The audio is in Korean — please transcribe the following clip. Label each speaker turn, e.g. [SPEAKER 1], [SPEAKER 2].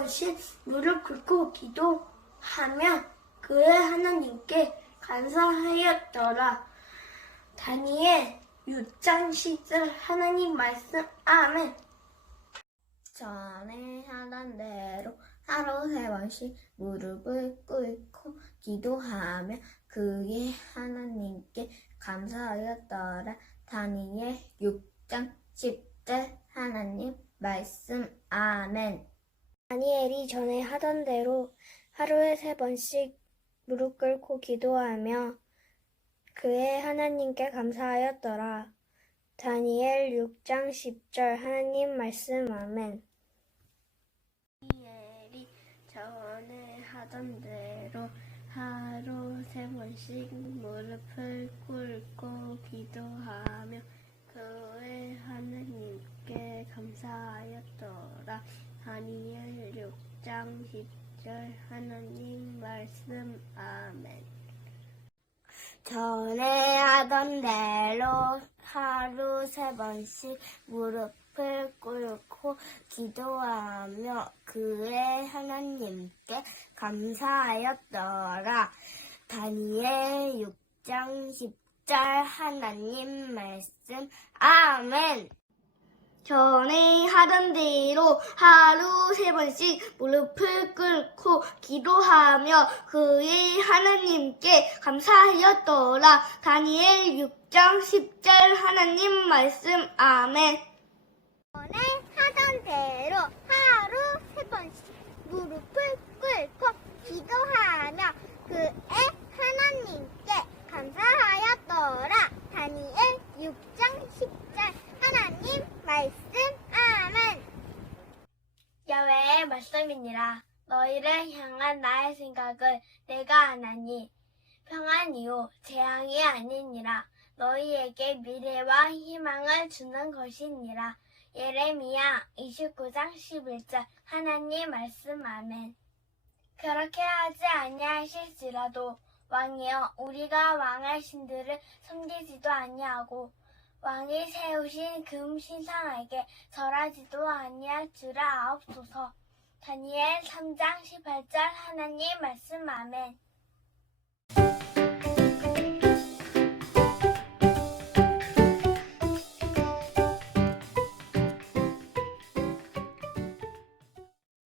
[SPEAKER 1] 번씩 무릎 꿇고 기도하며 그의 하나님께 감사하였더라. 다니엘 6장 10절 하나님 말씀 아멘.
[SPEAKER 2] 전에 하던 대로 하루 세 번씩 무릎을 꿇고 기도하며 그의 하나님께 감사하였더라. 다니엘 6장 10절 하나님 말씀 아멘.
[SPEAKER 3] 다니엘이 전에 하던 대로 하루에 세 번씩 무릎 꿇고 기도하며 그의 하나님께 감사하였더라. 다니엘 6장 10절 하나님 말씀 아멘.
[SPEAKER 1] 다니엘이 전에 하던 대로 하루 세 번씩 무릎을 꿇고 기도 하였더라. 다니엘 6장 10절 하나님 말씀 아멘.
[SPEAKER 2] 전에 하던 대로 하루 세 번씩 무릎을 꿇고 기도하며 그의 하나님께 감사하였더라. 다니엘 6장 10절 하나님 말씀 아멘.
[SPEAKER 3] 전에 하던 대로 하루 세 번씩 무릎을 꿇고 기도하며 그의 하나님께 감사하였더라. 다니엘 6장 10절 하나님 말씀 아멘. 전에 하던 대로 하루 세 번씩 무릎을 꿇고 기도하며 그의 하나님께 감사하였더라. 다니엘 6장 10절 하나님 말씀 아멘.
[SPEAKER 1] 야외의 말씀이니라. 너희를 향한 나의 생각을 내가 아나니 평안이요 재앙이 아니니라. 너희에게 미래와 희망을 주는 것이니라. 예레미야 29장 11절 하나님 말씀 아멘. 그렇게 하지 아니하실지라도 왕이여 우리가 왕의 신들을 섬기지도 아니하고 왕이 세우신 금 신상에게 절하지도 아니할 줄을 아옵소서. 다니엘 3장 18절 하나님 말씀 아멘.